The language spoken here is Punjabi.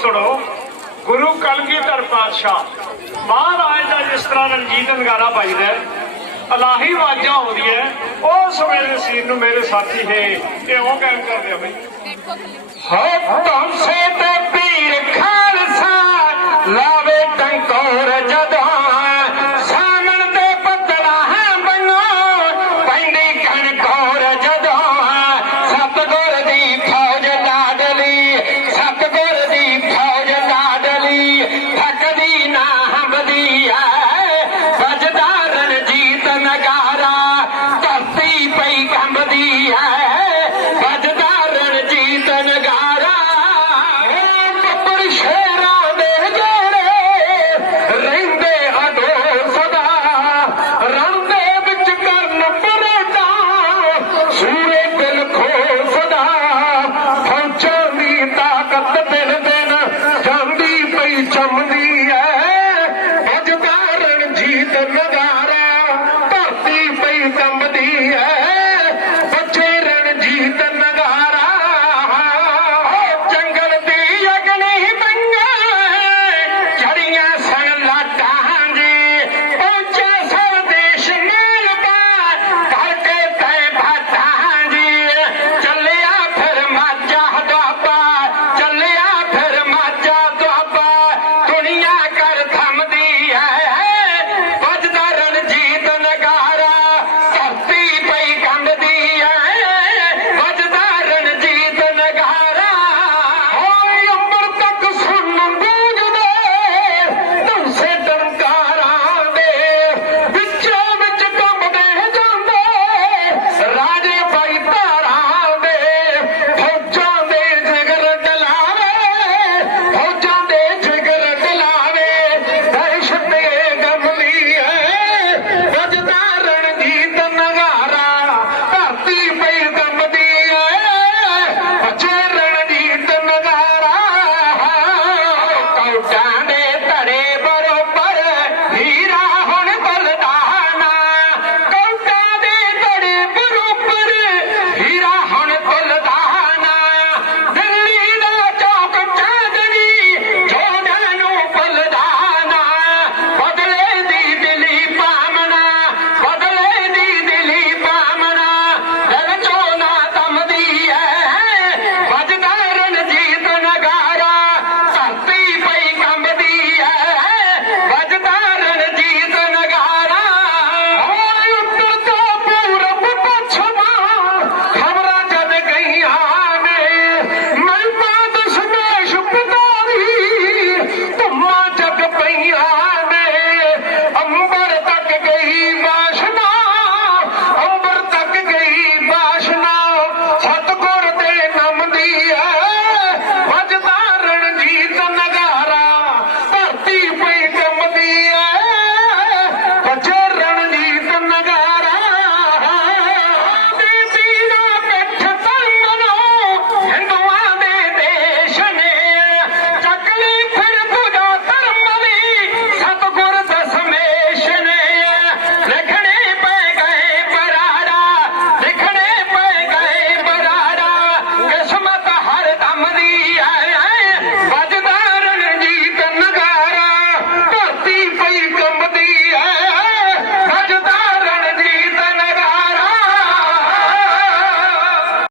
ਸੁਣੋ ਗੁਰੂ ਕਲਗੀਧਰ ਪਾਤਸ਼ਾਹ। ਮਹਾਰਾਜ ਦਾ ਜਿਸ ਤਰ੍ਹਾਂ ਰਣਜੀਤ ਨਗਾਰਾ ਵੱਜਦਾ ਹੈ, ਇਲਾਹੀ ਆਵਾਜ਼ਾਂ ਆਉਂਦੀਆਂ ਉਸ ਵੇਲੇ ਸੀਨ ਨੂੰ ਮੇਰੇ ਸਾਥੀ ਹੈ ਇਹ ਉਹ ਕਰਦੇ ਆ ਬਈ ਹੈ ਧੰਨ ਸੇ कर्तव्य है